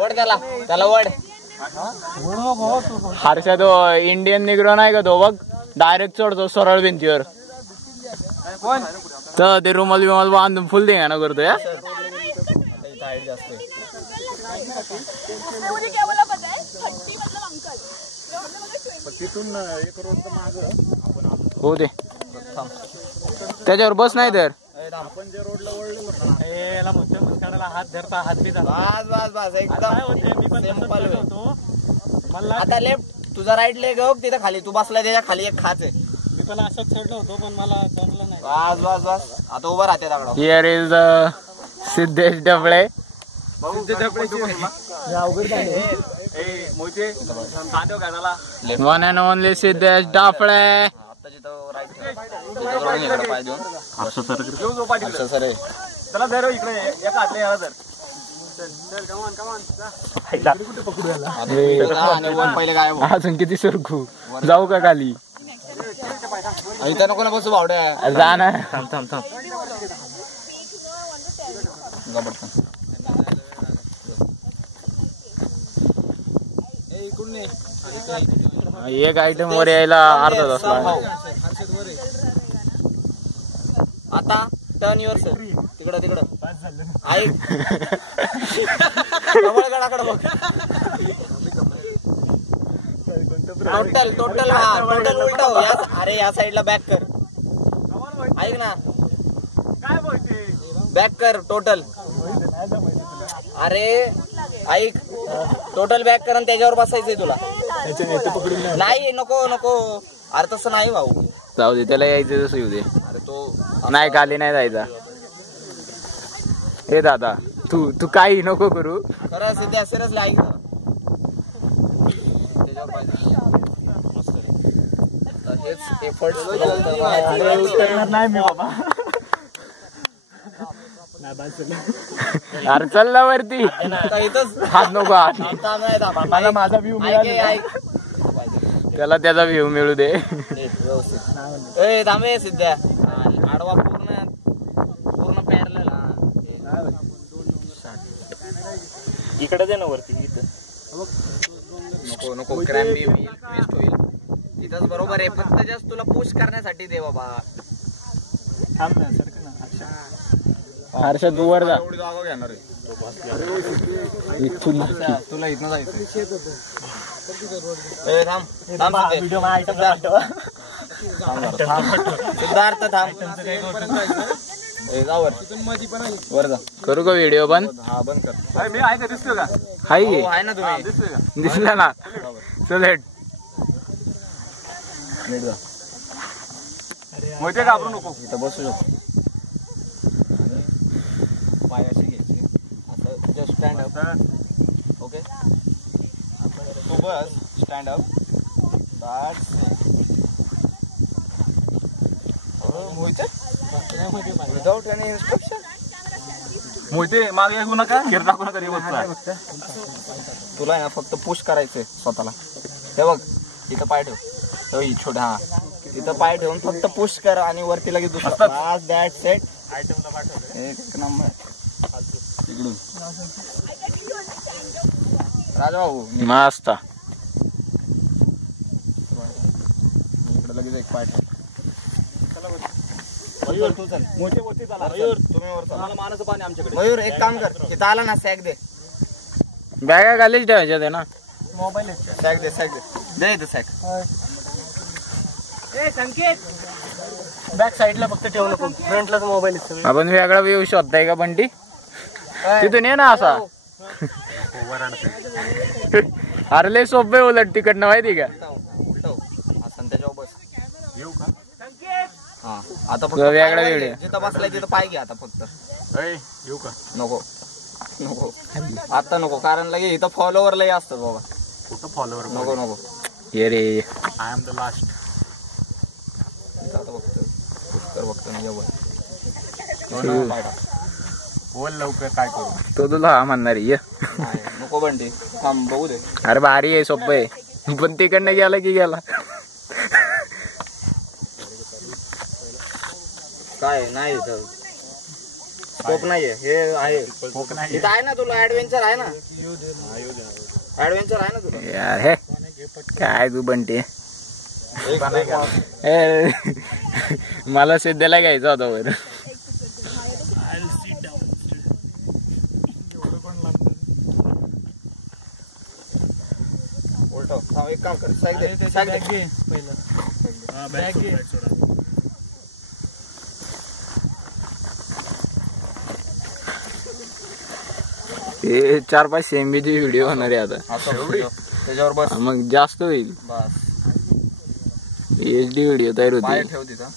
वड त्याला वड. हर्षा तो इंडियन निग्रो नाही का तो बघ डायरेक्ट चढतो सरळ भिंतीवर. तर ते रुमाल बिमाल बांधून फुल दे ना करतो या. हो दे त्याच्यावर बस नाही तर आपण जे रोडला वळलेलो ना हात धरता हात बी बस एकदम. आता लेफ्ट तुझा राईट लेग हो तिथं खाली तू बसला त्याच्या खाली एक खाच आहे. मी पण असंच चढलो होतो पण मला जमलं नाही. बस बस बस आता उभं राहते दगडा. Here is Siddhesh Dabale. One and only Siddhesh Dabale. अजून किती सरकू जाऊ का खाली. इथं नको ना बसू भावड्या. जा ना. थांब एक आयटम वर यायला अर्धा तास लागला. आता टर्न युअर सेल्फ तिकडं ऐक बघ. टोटल उलट. अरे या साईडला बॅक कर. ऐक ना बॅक कर टोटल. अरे ऐक टोटल बॅक कर आणि त्याच्यावर बसायचंय तुला. नाही नको अरे तसं नाही भाऊ. जाऊ दे त्याला यायचं तसं येऊ दे. अरे तो नाही खाली नाही जायचा. हे दादा तू काही नको करू. खरं सिद्ध्या सिरियसली ऐक त्याच्यावर पाहिजे हेच एफर्ट नाही मी बाबा. अरे चल वरती हात नको हात. माझा व्ह्यू त्याला त्याचा व्ह्यू मिळू दे. थांबे सिद्ध्या आडवा पूर्ण पॅरलल. इकडे दे ना वरती. नको क्रॅम्प वेस्ट होईल. इथंच बरोबर आहे फक्त जास्त तुला पुश करण्यासाठी दे बाबा. हर्षा तू वर जा. एवढी जागा घेणार आहे तुला इथनं जायचं. सिद्धार्थ थांब. वर जा. करू का व्हिडिओ बंद. हा बंद कर. मी आहे का दिसतो का. आहे ना तुम्ही दिसला ना. चल हेड नीट जा. मोठे घाबरू नको. इथं बसू शकतो. पाय असे घ्यायचे असं जस्ट स्टँड अप. ओके तू बस stand up. Without any instruction. मोठे मागे येऊ नका. खेळ टाकू नका. तुला आहे ना फक्त पुश करायचंय स्वतःला. हे बघ इथं पाय ठेव. छोटा हा इथं पाय ठेवून फक्त पुश कर आणि वरती लगेच दुसरा. That set. एक नंबर. इकडून राजभाऊ मस्त. इकडे लगेच एक पाय ठेव. मयूर एक काम कर इथं आला ना सॅक दे. बॅगा खालीच ठेवायच्या ते ना. मोबाईल सॅक दे दे इथं सॅक. संकेत बॅक साईडला फक्त ठेवू नको. फ्रंटलाच मोबाईल. आपण वेगळा व्ह्यू शोधताय का बंटी. तिथून ये ना असा. अरे लय सोपे उलट तिकडनं माहिती का. त्याच्यावर बस. येऊ का. हा आता फक्त वेगळा व्हिडिओ. जिथं बसलाय तिथं पाय घे आता फक्त. येऊ का. नको आता नको कारण लगे इथं फॉलोवर लय असतात बाबा. कुठं फॉलोवर. नको ये रे. I am the last. बघतो बोल लवकर काय करू. तो तुला हा म्हणणार ये. नको बंटी थांब बघू दे. अरे भारी आहे सोपं आहे पण तिकडनं गेला की गेला. काय नाही स्कोप नाहीये हे आहे इथं आहे ना तुला ऍडव्हेंचर आहे ना ऍडव्हेंचर आहे ना तुला यार हे काय तू बंटी मला सिद्धेला घ्यायचा होता वर एक काम कर साईड दे हे 4-5 MB ची व्हिडिओ होणार आहे आता त्याच्यावर बस मग जास्त होईल बस HD व्हिडिओ तयार पाय होती ठेव तिथं